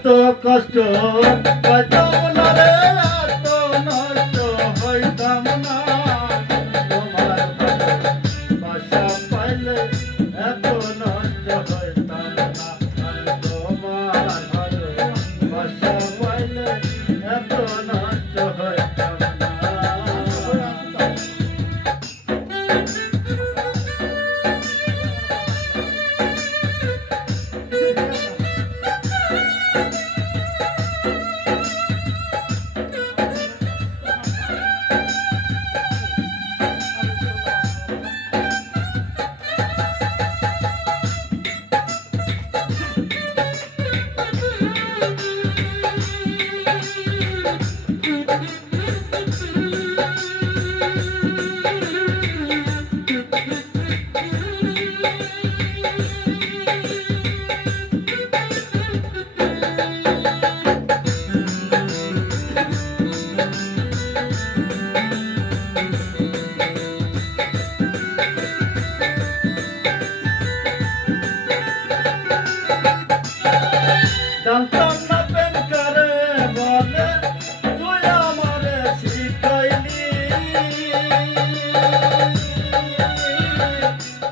এত কষ্ট পাইতাম